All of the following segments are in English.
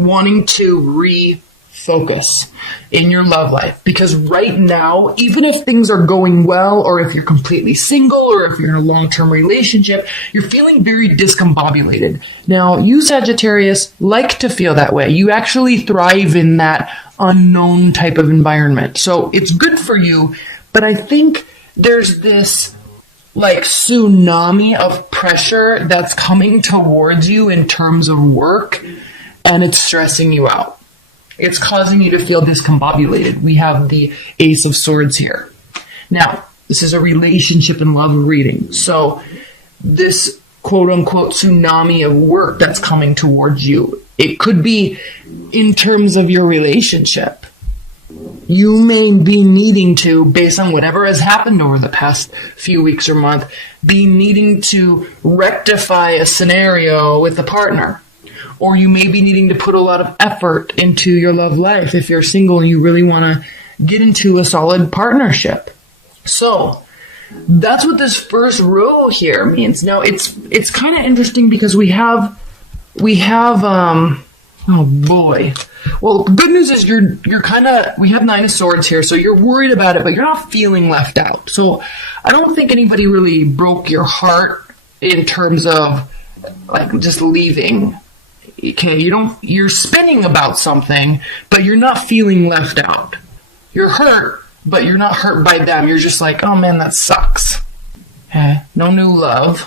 wanting to refocus in your love life. Because right now, even if things are going well, or if you're completely single, or if you're in a long-term relationship, you're feeling very discombobulated. Now, you Sagittarius like to feel that way. You actually thrive in that unknown type of environment. So it's good for you, but I think there's this like tsunami of pressure that's coming towards you in terms of work, and it's stressing you out. It's causing you to feel discombobulated. We have the Ace of Swords here. Now, this is a relationship and love reading. So this quote unquote tsunami of work that's coming towards you, it could be in terms of your relationship. You may be needing to, based on whatever has happened over the past few weeks or month, be needing to rectify a scenario with a partner. Or you may be needing to put a lot of effort into your love life if you're single and you really want to get into a solid partnership. So that's what this first row here means. Now it's kind of interesting because we have oh boy. Well, good news is you're kind of, we have Nine of Swords here, so you're worried about it, but you're not feeling left out. So I don't think anybody really broke your heart in terms of like just leaving. Okay, you're spinning about something, but you're not feeling left out. You're hurt, but you're not hurt by them. You're just like, oh man, that sucks. Okay, no new love.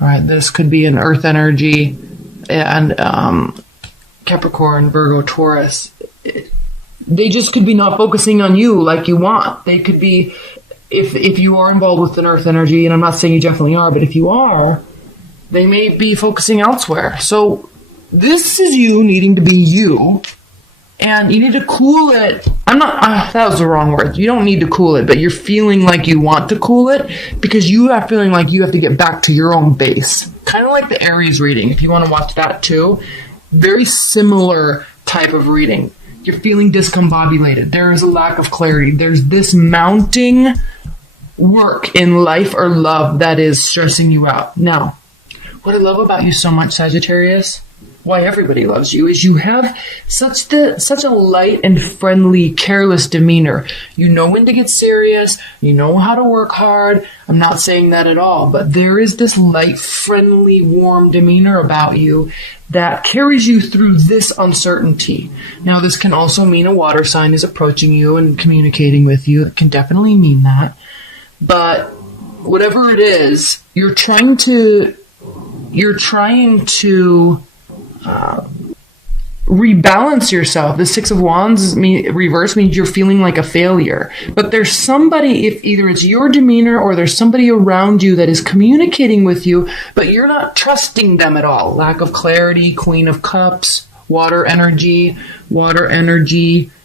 All right, this could be an earth energy and Capricorn, Virgo, Taurus. They just could be not focusing on you like you want. They could be, if you are involved with an earth energy, and I'm not saying you definitely are, but if you are, they may be focusing elsewhere. So this is you needing to be you, and you need to cool it. That was the wrong word. You don't need to cool it, but you're feeling like you want to cool it because you are feeling like you have to get back to your own base. Kind of like the Aries reading, if you want to watch that too. Very similar type of reading. You're feeling discombobulated. There is a lack of clarity. There's this mounting work in life or love that is stressing you out. Now, what I love about you so much, Sagittarius, why everybody loves you, is you have such a light and friendly, careless demeanor. You know when to get serious. You know how to work hard. I'm not saying that at all, but there is this light, friendly, warm demeanor about you that carries you through this uncertainty. Now, this can also mean a water sign is approaching you and communicating with you. It can definitely mean that. But whatever it is, you're trying to rebalance yourself. The Six of Wands reverse means you're feeling like a failure. But there's somebody, if either it's your demeanor or there's somebody around you that is communicating with you, but you're not trusting them at all. Lack of clarity, Queen of Cups, water energy.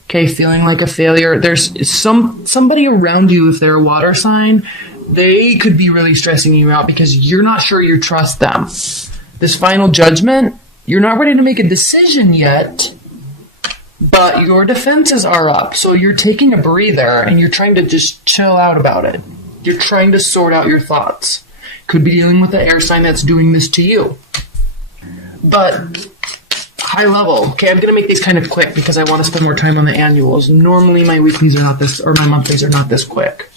Okay, feeling like a failure. There's somebody around you, if they're a water sign, they could be really stressing you out because you're not sure you trust them. This final judgment, you're not ready to make a decision yet, but your defenses are up. So you're taking a breather and you're trying to just chill out about it. You're trying to sort out your thoughts. Could be dealing with the air sign that's doing this to you. But high level, okay, I'm going to make these kind of quick because I want to spend more time on the annuals. Normally my weeklies are not this, or my monthlies are not this quick.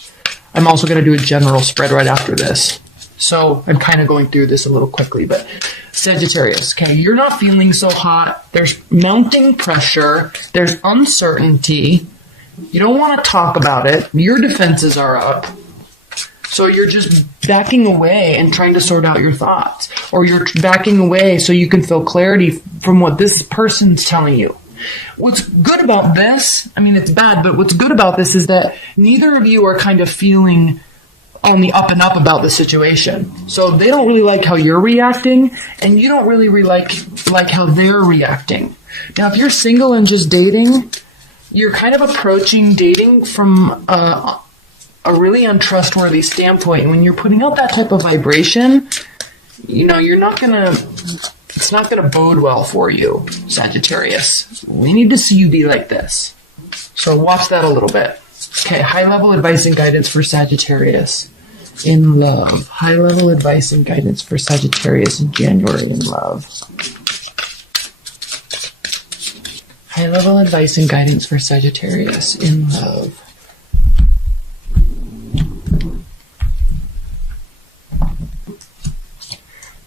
I'm also going to do a general spread right after this. So I'm kind of going through this a little quickly, but Sagittarius, okay, you're not feeling so hot. There's mounting pressure. There's uncertainty. You don't want to talk about it. Your defenses are up. So you're just backing away and trying to sort out your thoughts. Or you're backing away so you can feel clarity from what this person's telling you. What's good about this, I mean, it's bad, but what's good about this is that neither of you are kind of feeling on the up and up about the situation. So they don't really like how you're reacting, and you don't really like how they're reacting. Now, if you're single and just dating, you're kind of approaching dating from a really untrustworthy standpoint. And when you're putting out that type of vibration, it's not gonna bode well for you, Sagittarius. We need to see you be like this. So watch that a little bit. Okay, high-level advice and guidance for Sagittarius in love. High-level advice and guidance for Sagittarius in January in love. High-level advice and guidance for Sagittarius in love.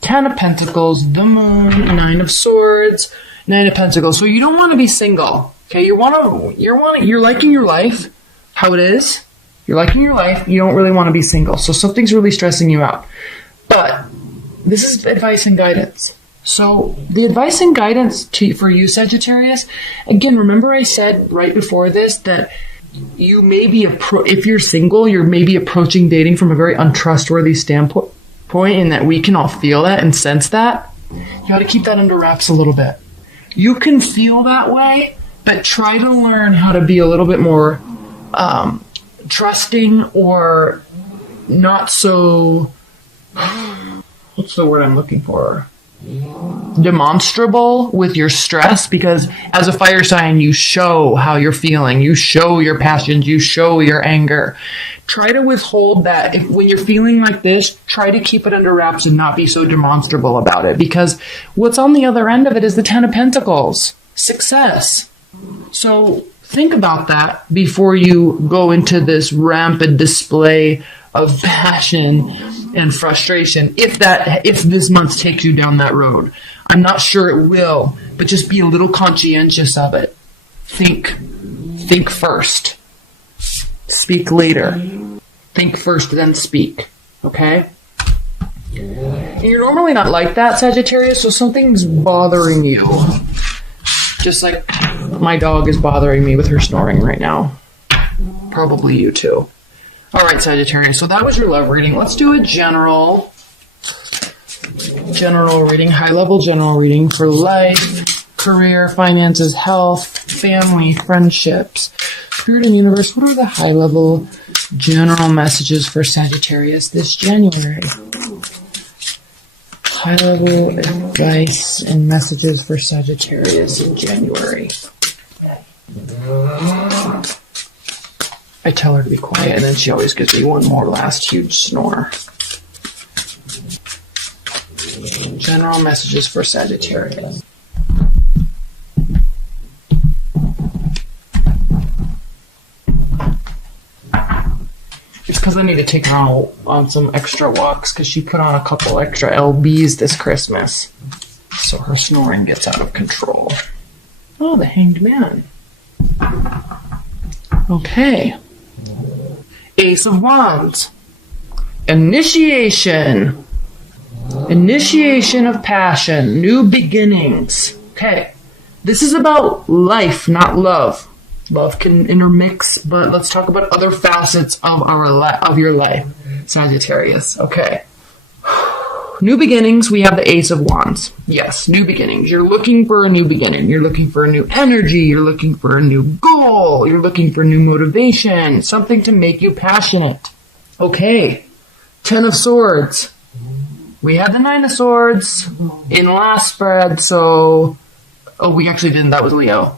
Ten of Pentacles, the Moon, Nine of Swords, Nine of Pentacles. So you don't want to be single. Okay, you're liking your life, how it is. You're liking your life. You don't really want to be single. So something's really stressing you out. But this is advice and guidance. So the advice and guidance for you, Sagittarius, again, remember I said right before this that you may be, if you're single, you're maybe approaching dating from a very untrustworthy standpoint, and that we can all feel that and sense that. You got to keep that under wraps a little bit. You can feel that way, but try to learn how to be a little bit more trusting or not so, what's the word I'm looking for? Demonstrable with your stress, because as a fire sign, you show how you're feeling. You show your passions. You show your anger. Try to withhold that. When you're feeling like this, try to keep it under wraps and not be so demonstrable about it, because what's on the other end of it is the Ten of Pentacles. Success. So think about that before you go into this rampant display of passion and frustration. If this month takes you down that road, I'm not sure it will, but just be a little conscientious of it. Think first. Speak later. Think first, then speak. Okay? And you're normally not like that, Sagittarius, so something's bothering you. Just like my dog is bothering me with her snoring right now. Probably you too. All right, Sagittarius, so that was your love reading. Let's do a general reading, high-level general reading for life, career, finances, health, family, friendships. Spirit and universe, what are the high-level general messages for Sagittarius this January? High-level advice and messages for Sagittarius in January. I tell her to be quiet, and then she always gives me one more last huge snore. General messages for Sagittarius. It's because I need to take her on some extra walks, because she put on a couple extra lbs this Christmas. So her snoring gets out of control. Oh, the Hanged Man. Okay. Ace of Wands. Initiation. Initiation of passion. New beginnings. Okay. This is about life, not love. Love can intermix, but let's talk about other facets of your life, Sagittarius. Okay. New beginnings, we have the Ace of Wands. Yes, new beginnings. You're looking for a new beginning. You're looking for a new energy. You're looking for a new goal. You're looking for new motivation. Something to make you passionate. Okay. Ten of Swords. We had the Nine of Swords in last spread, so... Oh, we actually didn't. That was Leo.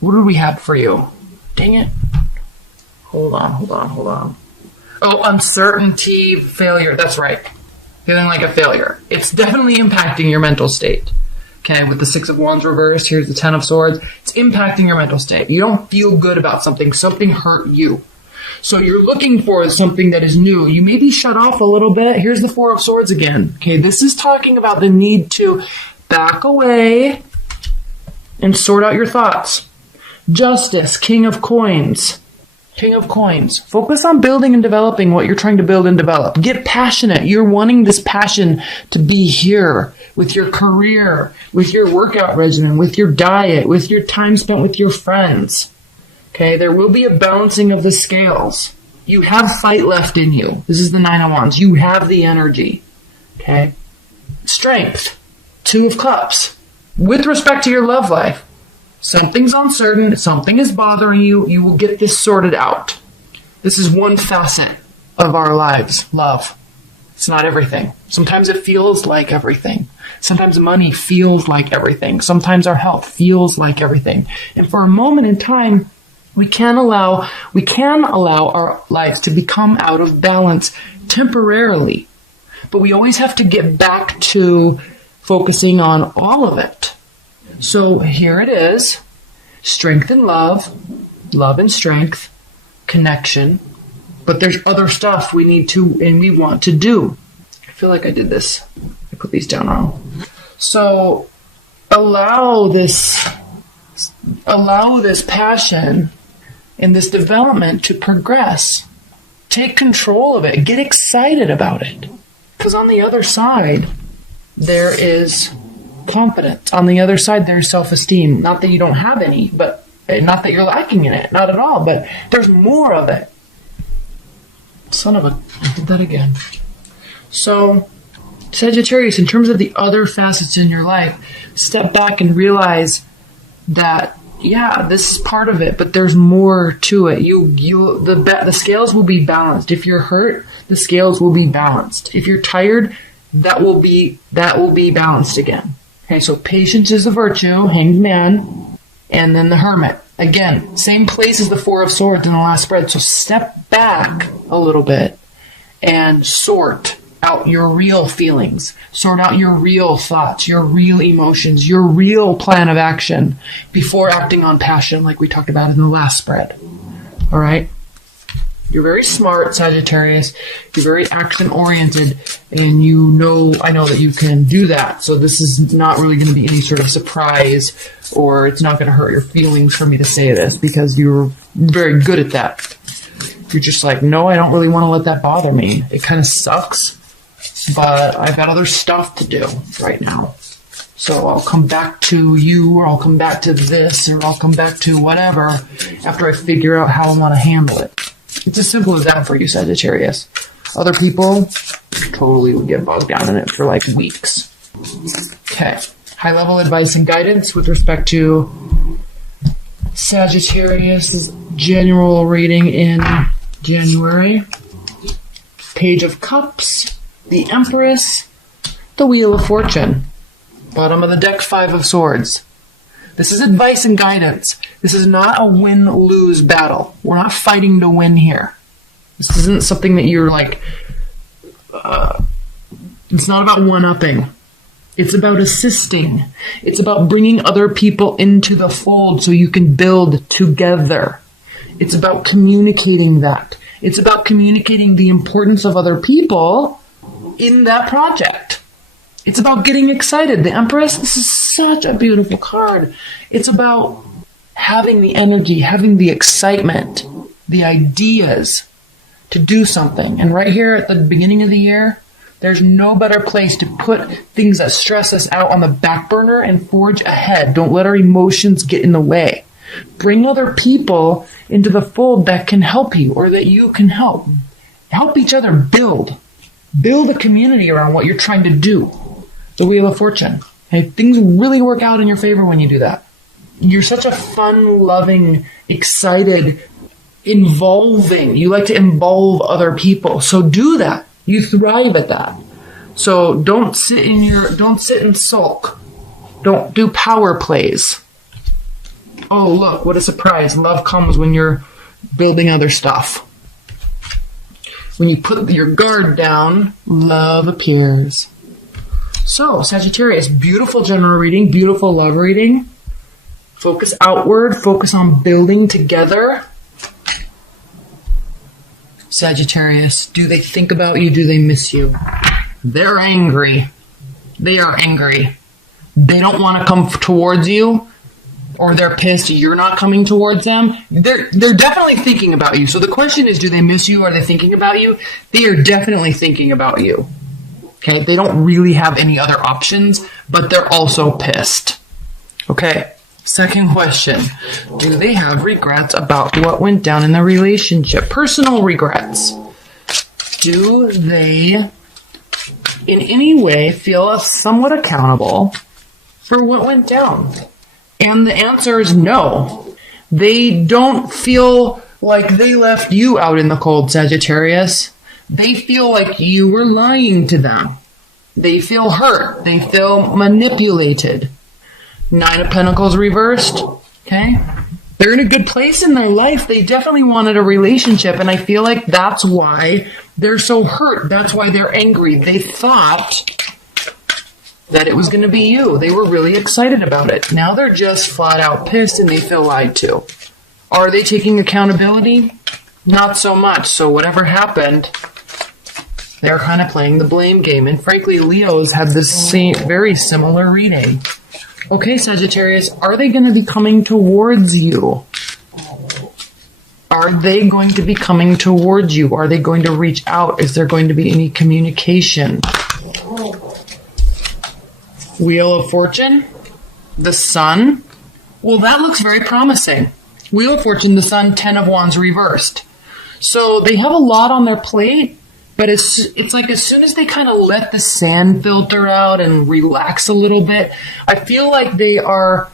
What did we have for you? Dang it. Hold on. Oh, uncertainty, failure. That's right. Feeling like a failure. It's definitely impacting your mental state. Okay, with the Six of Wands reversed, here's the Ten of Swords. It's impacting your mental state. You don't feel good about something. Something hurt you. So you're looking for something that is new. You may be shut off a little bit. Here's the Four of Swords again. Okay, this is talking about the need to back away and sort out your thoughts. Justice, King of Coins. King of Coins. Focus on building and developing what you're trying to build and develop. Get passionate. You're wanting this passion to be here with your career, with your workout regimen, with your diet, with your time spent with your friends. Okay, there will be a balancing of the scales. You have fight left in you. This is the Nine of Wands. You have the energy. Okay? Strength. Two of Cups. With respect to your love life, something's uncertain, something is bothering you, you will get this sorted out. This is one facet of our lives, love. It's not everything. Sometimes it feels like everything. Sometimes money feels like everything. Sometimes our health feels like everything. And for a moment in time, we can allow our lives to become out of balance temporarily. But we always have to get back to focusing on all of it. So here it is. Strength and love, love and strength, connection. But there's other stuff we need to and we want to do. I feel like I did this. I put these down wrong. So allow this passion and this development to progress. Take control of it. Get excited about it. Because on the other side, there is confidence. On the other side, there's self-esteem. Not that you don't have any, but not that you're lacking in it. Not at all. But there's more of it. Son of a... I did that again. So, Sagittarius, in terms of the other facets in your life, step back and realize that, yeah, this is part of it, but there's more to it. The scales will be balanced. If you're hurt, the scales will be balanced. If you're tired, that will be balanced again. Okay, so patience is a virtue, Hanged Man, and then the Hermit. Again, same place as the Four of Swords in the last spread. So step back a little bit and sort out your real feelings, sort out your real thoughts, your real emotions, your real plan of action before acting on passion like we talked about in the last spread. All right? You're very smart, Sagittarius. You're very action-oriented, and I know that you can do that. So this is not really going to be any sort of surprise, or it's not going to hurt your feelings for me to say this, because you're very good at that. You're just like, no, I don't really want to let that bother me. It kind of sucks, but I've got other stuff to do right now. So I'll come back to you, or I'll come back to this, or I'll come back to whatever after I figure out how I want to handle it. It's as simple as that for you, Sagittarius. Other people totally would get bogged down in it for like weeks. Okay. High-level advice and guidance with respect to Sagittarius' general reading in January. Page of Cups, the Empress, the Wheel of Fortune. Bottom of the deck, Five of Swords. This is advice and guidance. This is not a win-lose battle. We're not fighting to win here. This isn't something that you're like... it's not about one-upping. It's about assisting. It's about bringing other people into the fold so you can build together. It's about communicating that. It's about communicating the importance of other people in that project. It's about getting excited. The Empress, this is such a beautiful card. It's about having the energy, having the excitement, the ideas to do something. And right here at the beginning of the year, there's no better place to put things that stress us out on the back burner and forge ahead. Don't let our emotions get in the way. Bring other people into the fold that can help you, or that you can help. Help each other build. Build a community around what you're trying to do. The Wheel of Fortune. Okay? Things really work out in your favor when you do that. You're such a fun-loving, excited, involving. You like to involve other people. So do that. You thrive at that. So don't sit and sulk. Don't do power plays. Oh, look, what a surprise. Love comes when you're building other stuff. When you put your guard down, love appears. So, Sagittarius, beautiful general reading, beautiful love reading. Focus outward, focus on building together. Sagittarius, do they think about you? Do they miss you? They're angry. They are angry. They don't want to come towards you, or they're pissed you're not coming towards them. They're definitely thinking about you. So the question is, do they miss you? Are they thinking about you? They are definitely thinking about you. Okay, they don't really have any other options, but they're also pissed. Okay, second question. Do they have regrets about what went down in the relationship? Personal regrets. Do they, in any way, feel somewhat accountable for what went down? And the answer is no. They don't feel like they left you out in the cold, Sagittarius. They feel like you were lying to them. They feel hurt. They feel manipulated. Nine of Pentacles reversed. Okay? They're in a good place in their life. They definitely wanted a relationship, and I feel like that's why they're so hurt. That's why they're angry. They thought that it was going to be you. They were really excited about it. Now they're just flat out pissed and they feel lied to. Are they taking accountability? Not so much. So whatever happened, they're kind of playing the blame game. And frankly, Leos had the same, very similar reading. Okay, Sagittarius, are they going to be coming towards you? Are they going to be coming towards you? Are they going to reach out? Is there going to be any communication? Wheel of Fortune, the Sun. Well, that looks very promising. Wheel of Fortune, the Sun, 10 of Wands reversed. So they have a lot on their plate, but it's like as soon as they kind of let the sand filter out and relax a little bit, I feel like they are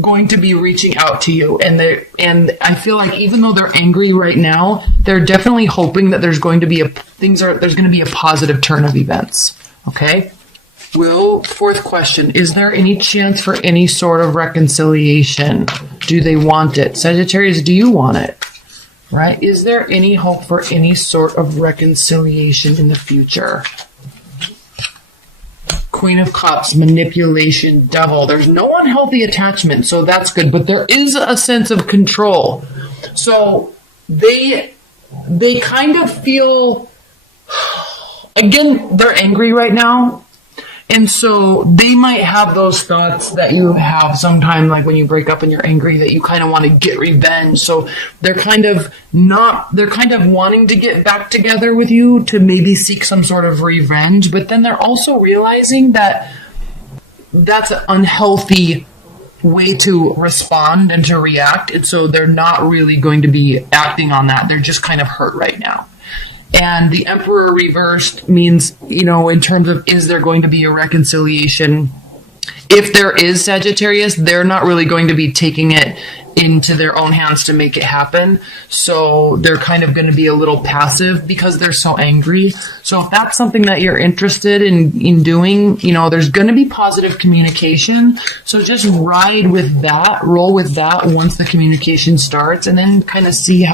going to be reaching out to you. And I feel like even though they're angry right now, they're definitely hoping that there's going to be a positive turn of events. Okay? Fourth question, is there any chance for any sort of reconciliation? Do they want it? Sagittarius, do you want it? Right? Is there any hope for any sort of reconciliation in the future? Queen of Cups, manipulation, Devil. There's no unhealthy attachment, so that's good. But there is a sense of control. So they kind of feel, again, they're angry right now. And so they might have those thoughts that you have sometime, like when you break up and you're angry, that you kind of want to get revenge. So they're kind of wanting to get back together with you to maybe seek some sort of revenge. But then they're also realizing that that's an unhealthy way to respond and to react. And so they're not really going to be acting on that. They're just kind of hurt right now. And the Emperor reversed means, in terms of, is there going to be a reconciliation? If there is, Sagittarius, they're not really going to be taking it into their own hands to make it happen. So they're kind of going to be a little passive because they're so angry. So if that's something that you're interested in doing, there's going to be positive communication. So just ride with that, roll with that once the communication starts, and then kind of see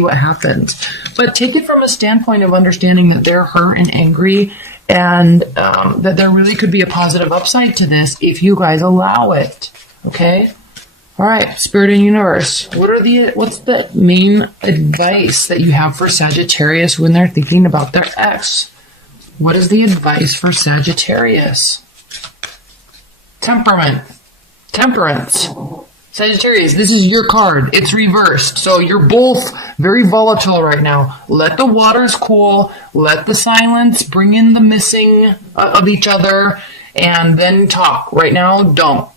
what happens. But take it from a standpoint of understanding that they're hurt and angry, and that there really could be a positive upside to this if you guys allow it. Okay? All right, Spirit and Universe, what's the main advice that you have for Sagittarius when they're thinking about their ex? What is the advice for Sagittarius? Temperance. Sagittarius, this is your card. It's reversed. So you're both very volatile right now. Let the waters cool. Let the silence bring in the missing of each other, and then talk. Right now, don't.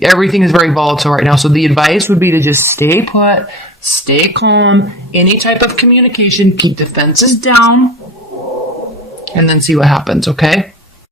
Everything is very volatile right now. So the advice would be to just stay put, stay calm, any type of communication, keep defenses down, and then see what happens, okay?